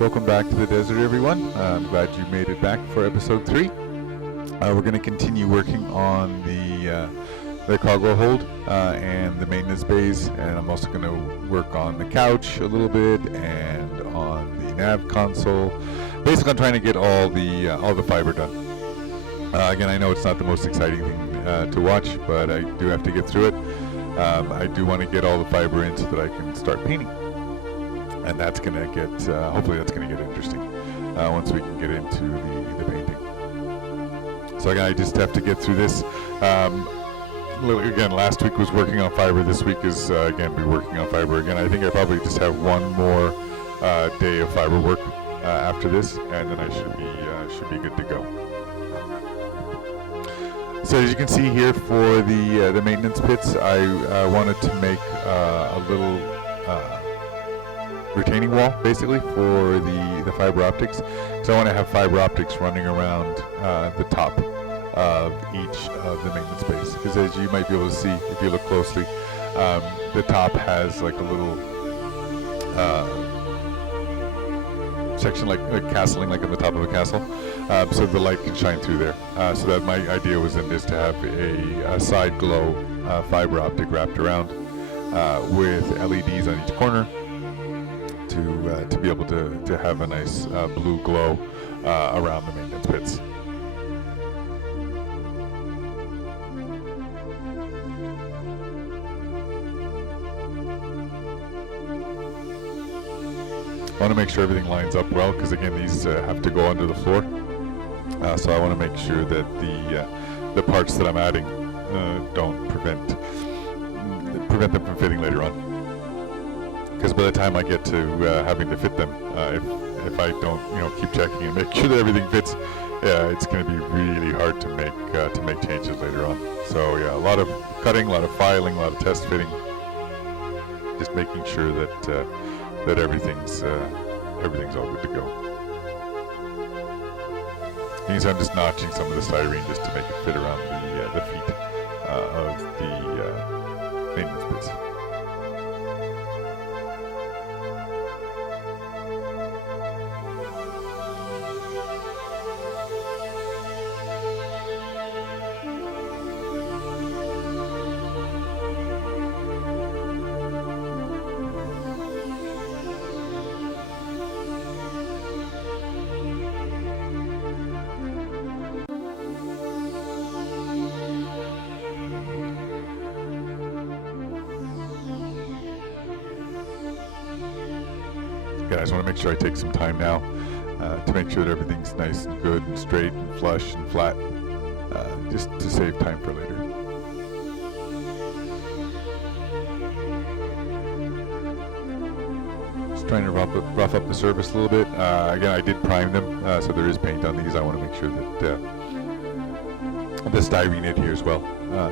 Welcome back to the desert, everyone. I'm glad you made it back for episode 3. We're going to continue working on the cargo hold and the maintenance bays, and I'm also going to work on the couch a little bit and on the nav console. Basically, I'm trying to get all the fiber done. Again, I know it's not the most exciting thing to watch, but I do have to get through it. I do want to get all the fiber in so that I can start painting. And that's going to get, hopefully that's going to get interesting once we can get into the painting. So again, I just have to get through this. Again, last week was working on fiber. This week is, again, be working on fiber again. I think I probably just have one more day of fiber work after this, and then I should be good to go. So as you can see here for the maintenance pits, I wanted to make a little retaining wall, basically, for the fiber optics. So I want to have fiber optics running around the top of each of the maintenance bays. Because as you might be able to see, if you look closely, the top has like a little section like castling, like on the top of a castle, so the light can shine through there. So that my idea was then is to have a side glow fiber optic wrapped around with LEDs on each corner, to be able to have a nice blue glow around the maintenance pits. I want to make sure everything lines up well, because again, these have to go under the floor. So I want to make sure that the parts that I'm adding don't prevent them from fitting later on. Because by the time I get to having to fit them, if I don't, keep checking and make sure that everything fits, it's going to be really hard to make changes later on. So yeah, a lot of cutting, a lot of filing, a lot of test fitting, just making sure that everything's all good to go. You can see I'm just notching some of the styrene just to make it fit around the feet of the maintenance bits. Again, I just want to make sure I take some time now to make sure that everything's nice and good and straight and flush and flat, just to save time for later. Just trying to rough up the surface a little bit. Again, I did prime them, so there is paint on these. I want to make sure that the styrene adheres well.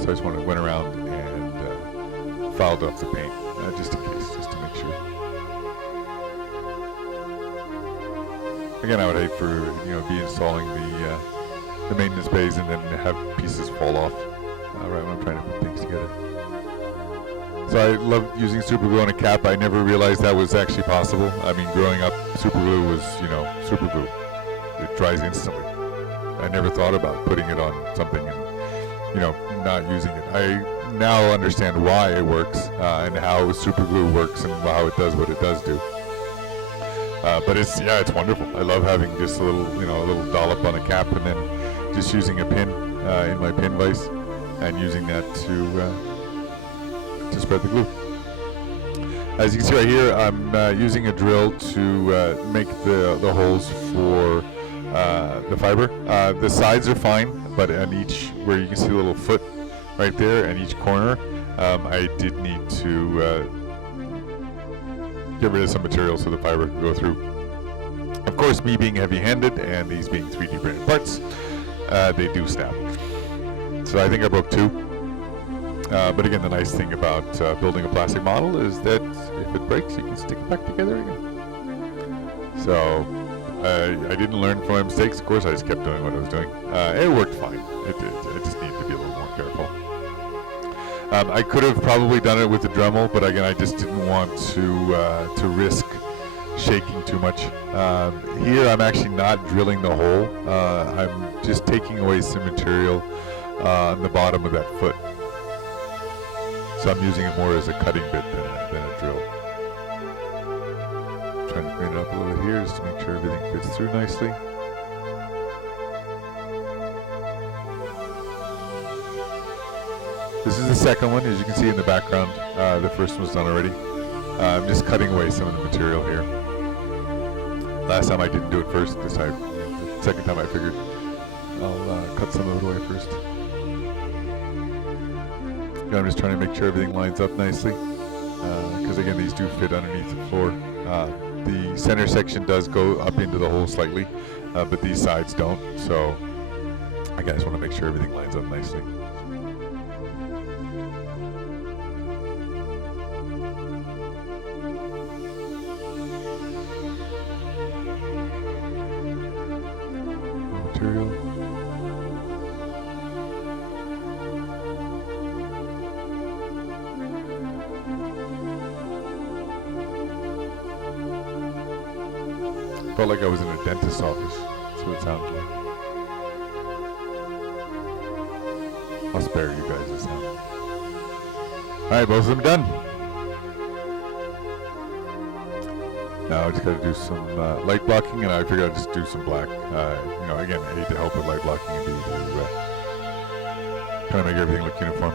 So I just went around and filed off the paint, just in case, just to make sure. Again, I would hate for be installing the maintenance bays and then have pieces fall off right when I'm trying to put things together. So I love using super glue on a cap. I never realized that was actually possible. I mean, growing up, super glue was super glue. It dries instantly. I never thought about putting it on something and not using it. I now understand why it works and how super glue works and how it does what it does do. But it's wonderful. I love having just a little dollop on a cap and then just using a pin in my pin vise and using that to spread the glue. As you can see right here, I'm using a drill to make the holes for the fiber. The sides are fine, but on each, where you can see the little foot right there, and each corner, I did need to get rid of some material so the fiber can go through. Of course, me being heavy-handed and these being 3D printed parts, they do snap. So I think I broke 2. But again, the nice thing about building a plastic model is that if it breaks, you can stick it back together again. So I didn't learn from my mistakes. Of course, I just kept doing what I was doing. It worked fine. It did. I just needed to be a little more careful. I could have probably done it with the Dremel, but again, I just didn't want to risk shaking too much. Here I'm actually not drilling the hole. I'm just taking away some material on the bottom of that foot. So I'm using it more as a cutting bit than a drill. Trying to clean it up a little bit here just to make sure everything fits through nicely. This is the second one, as you can see in the background. The first one's done already. I'm just cutting away some of the material here. Last time I didn't do it first. This time, the second time I figured I'll cut some of it away first. Again, I'm just trying to make sure everything lines up nicely, because again, these do fit underneath the floor. The center section does go up into the hole slightly, but these sides don't. So I just want to make sure everything lines up nicely. Material. Felt like I was in a dentist's office. That's what it sounded like. I'll spare you guys this sound. Alright, both of them done. Now I just gotta do some light blocking, and I figured I'd just do some black. You know, again, A, to help with light blocking, and B, to kind of make everything look uniform.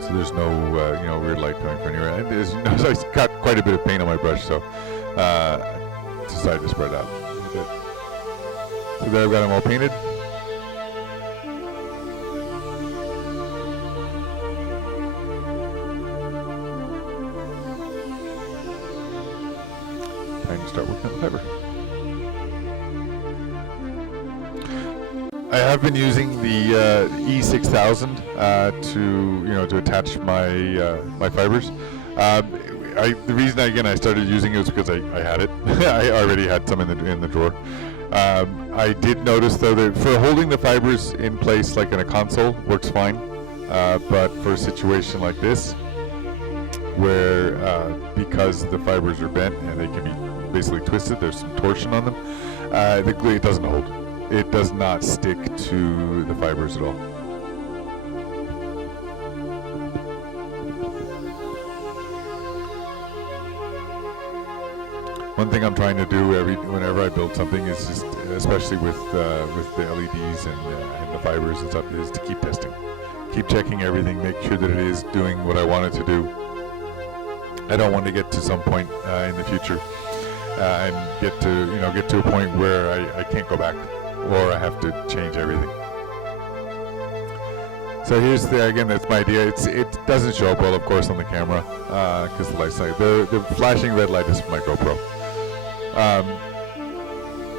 So there's no, you know, weird light coming from anywhere. And as you notice, I got quite a bit of paint on my brush, so decided to spread out a little bit. So there I've got them all painted. Time to start working on the fiber. I have been using the E6000 to attach my my fibers. The reason I started using it was because I had it. I already had some in the drawer. I did notice though that for holding the fibers in place, like in a console, works fine. But for a situation like this, where because the fibers are bent and they can be basically twisted, there's some torsion on them. The glue, it doesn't hold. It does not stick to the fibers at all. One thing I'm trying to do whenever I build something is just, especially with the LEDs and the fibers and stuff, is to keep testing, keep checking everything, make sure that it is doing what I want it to do. I don't want to get to some point in the future and get to a point where I can't go back, or I have to change everything. So here's that's my idea. It doesn't show up well, of course, on the camera because the light's like the flashing red light is from my GoPro.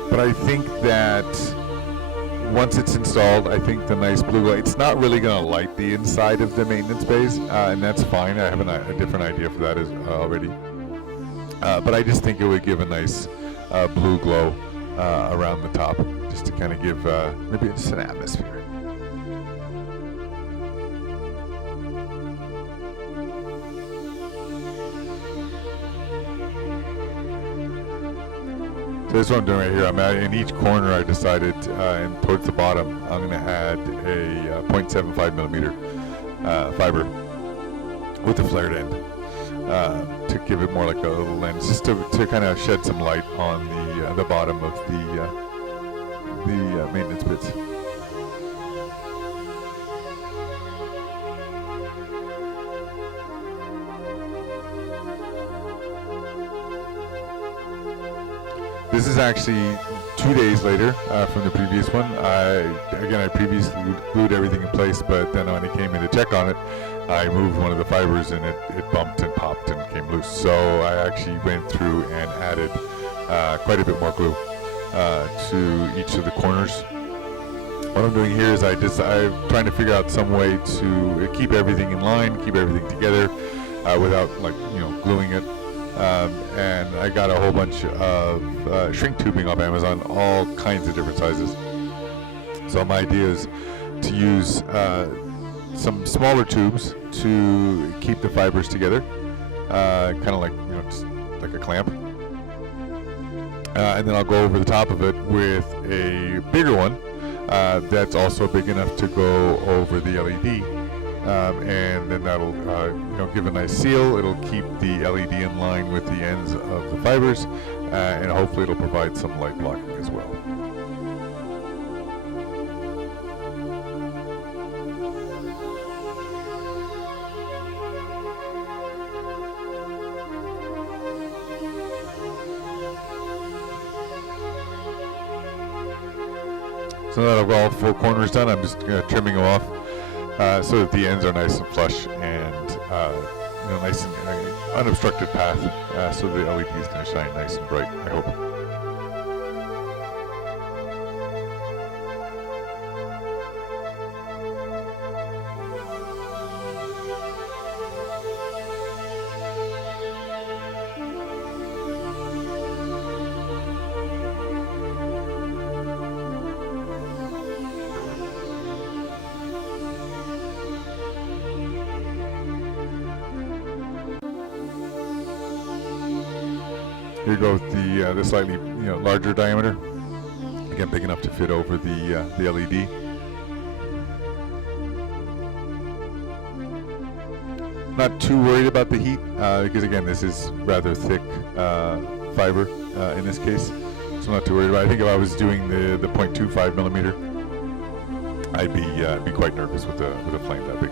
But I think that once it's installed, I think the nice blue light, it's not really going to light the inside of the maintenance bays, and that's fine. I have a different idea for that already. But I just think it would give a nice blue glow around the top, just to kind of give maybe just an atmosphere. So this is what I'm doing right here. I'm in each corner. I decided, and towards the bottom, I'm going to add a 0.75 millimeter fiber with a flared end to give it more like a little lens, just to kind of shed some light on the bottom of the maintenance bits. This is actually 2 days later from the previous one. I previously glued everything in place, but then when I came in to check on it, I moved one of the fibers and it bumped and popped and came loose. So I actually went through and added quite a bit more glue to each of the corners. What I'm doing here is I'm trying to figure out some way to keep everything in line, keep everything together without gluing it. And I got a whole bunch of shrink tubing off Amazon, all kinds of different sizes. So my idea is to use some smaller tubes to keep the fibers together, kind of like just like a clamp. And then I'll go over the top of it with a bigger one that's also big enough to go over the LED. And then that'll give a nice seal. It'll keep the LED in line with the ends of the fibers, and hopefully it'll provide some light blocking as well. So now that I've got all 4 corners done, I'm just trimming them off so that the ends are nice and flush and nice and unobstructed path, so the LED is going to shine nice and bright, I hope. Here you go with the slightly larger diameter. Again, big enough to fit over the LED. Not too worried about the heat because again, this is rather thick fiber in this case, so I'm not too worried about it. I think if I was doing the 0.25 millimeter, I'd be quite nervous with a flame that big.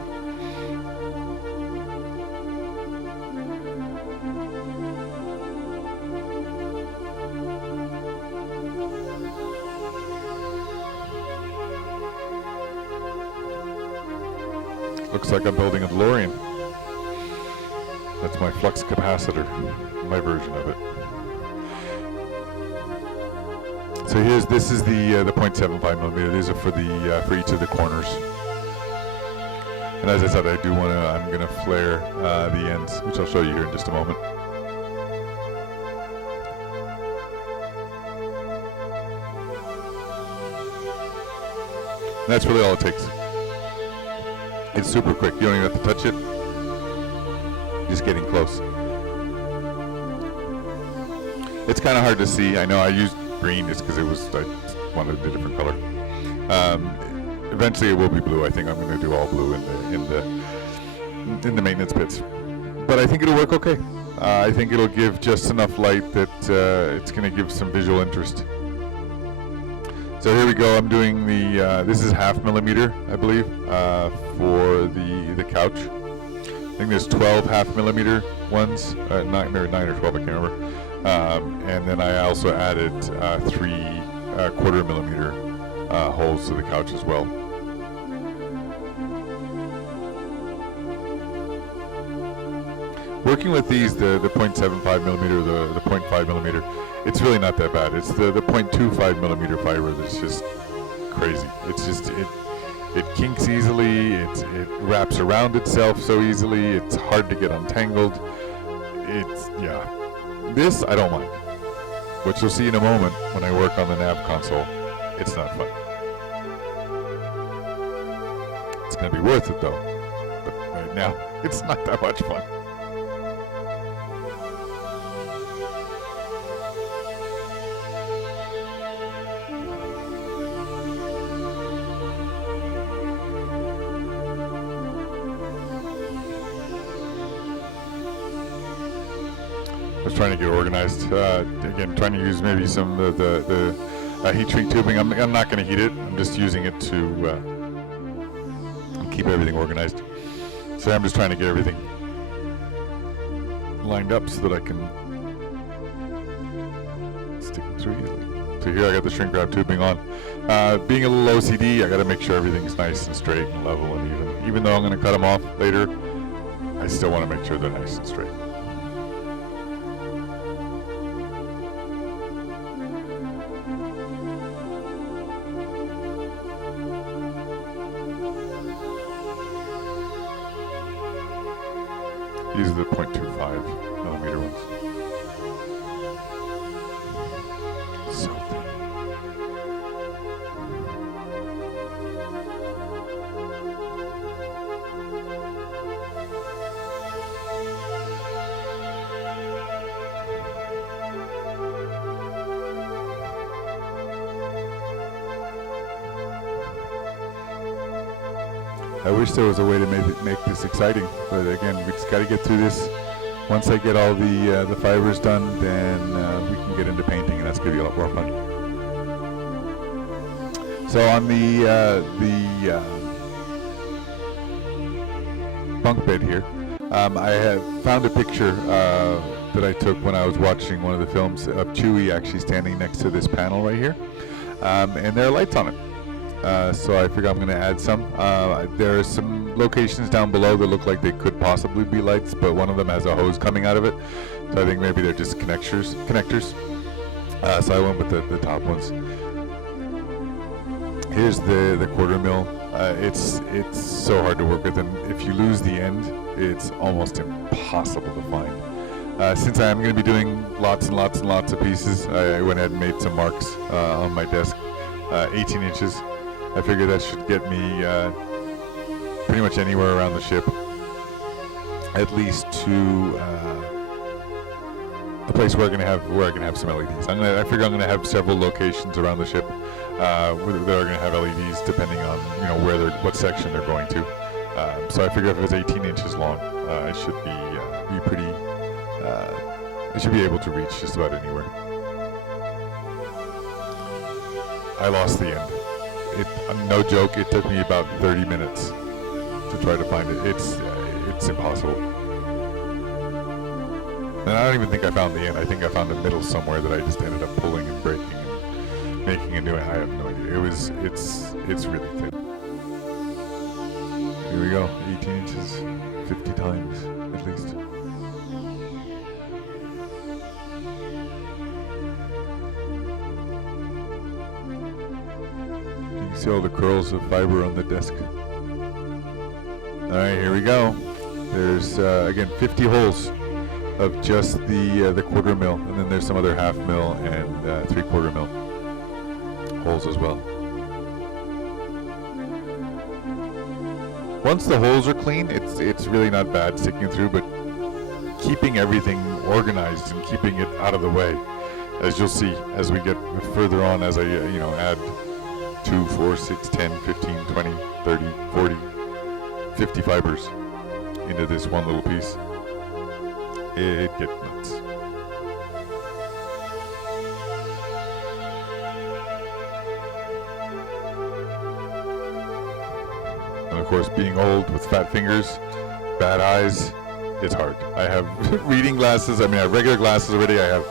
Looks like I'm building a DeLorean. That's my flux capacitor, my version of it. So this is the 0.75 millimeter. These are for each of the corners. And as I said, I'm gonna flare the ends, which I'll show you here in just a moment. And that's really all it takes. It's super quick. You don't even have to touch it. Just getting close. It's kind of hard to see. I know I used green just because I wanted a different color. Eventually it will be blue. I think I'm going to do all blue in the maintenance bits. But I think it'll work okay. I think it'll give just enough light that it's going to give some visual interest. So here we go. I'm doing this is 0.5 millimeter, I believe, for the couch. I think there's 12 0.5 millimeter ones, 9 or 12, I can't remember. And then I also added 3 1/4 millimeter holes to the couch as well. Working with these, the 0.75 millimeter, the 0.5 millimeter, it's really not that bad. It's the 0.25 millimeter fiber that's just crazy. It's just, it kinks easily, it wraps around itself so easily, it's hard to get untangled. This I don't mind. What you'll see in a moment when I work on the Nav console, it's not fun. It's going to be worth it though. But right now, it's not that much fun. I was trying to get organized. Again, trying to use maybe some of the heat shrink tubing. I'm not going to heat it. I'm just using it to keep everything organized. So I'm just trying to get everything lined up so that I can stick it through easily. So here I got the shrink wrap tubing on. Being a little OCD, I got to make sure everything's nice and straight and level and even. Even though I'm going to cut them off later, I still want to make sure they're nice and straight. These are the 0.25 millimeter ones. So thin. I wish there was a way to make this exciting, but again, we just got to get through this. Once I get all the fibers done, then we can get into painting, and that's going to be a lot more fun. So on the bunk bed here, I have found a picture that I took when I was watching one of the films of Chewie actually standing next to this panel right here, and there are lights on it. So I figure I'm going to add some. There are some locations down below that look like they could possibly be lights, but one of them has a hose coming out of it, so I think maybe they're just connectors. So I went with the top ones. Here's the quarter mil. It's so hard to work with, and if you lose the end, it's almost impossible to find. Since I am going to be doing lots and lots and lots of pieces, I went ahead and made some marks on my desk, 18 inches. I figured that should get me pretty much anywhere around the ship, at least to a place where I can have some LEDs. I figure I'm going to have several locations around the ship that are going to have LEDs, depending on what section they're going to. So I figured if it was 18 inches long, it should be pretty. It should be able to reach just about anywhere. I lost the end. No joke, it took me about 30 minutes to try to find it. It's impossible. And I don't even think I found the end. I think I found the middle somewhere that I just ended up pulling and breaking and making a new one. I have no idea. It's really thin. Here we go. 18 inches, 50 times at least. See all the curls of fiber on the desk. All right, here we go. There's again 50 holes of just the quarter mil, and then there's some other half mil and 3/4 mil holes as well. Once the holes are clean, it's really not bad sticking through, but keeping everything organized and keeping it out of the way, as you'll see as we get further on, as I add 2, 4, 6, 10, 15, 20, 30, 40, 50 fibers into this one little piece. It gets nuts. And of course, being old with fat fingers, bad eyes, it's hard. I have reading glasses. I have regular glasses already. I have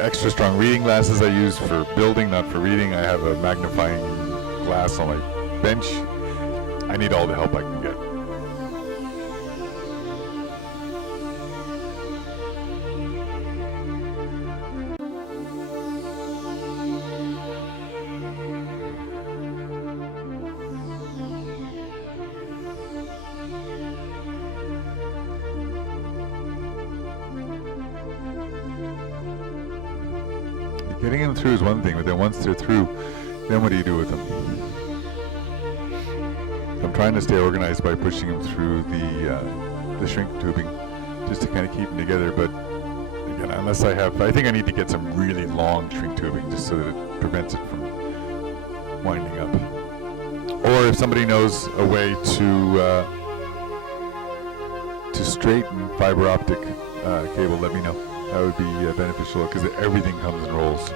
extra strong reading glasses I use for building, not for reading. I have a magnifying glass on my bench. I need all the help I can get. Getting them through is one thing, but then once they're through, then what do you do with them? I'm trying to stay organized by pushing them through the shrink tubing, just to kind of keep them together. But again, unless I think I need to get some really long shrink tubing just so that it prevents it from winding up. Or if somebody knows a way to straighten fiber optic cable, let me know. That would be beneficial because everything comes in rolls.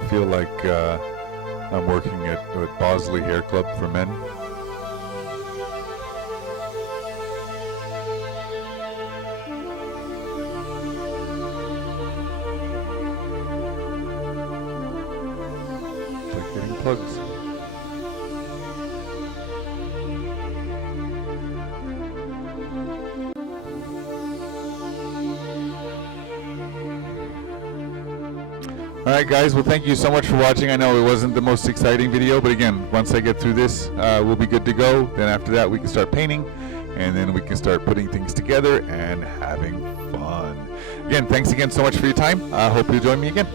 I feel like I'm working at Bosley Hair Club for men. It's like getting plugs. Alright guys, well thank you so much for watching. I know it wasn't the most exciting video, but again, once I get through this, we'll be good to go. Then after that we can start painting, and then we can start putting things together and having fun. Again, thanks again so much for your time. I hope you'll join me again.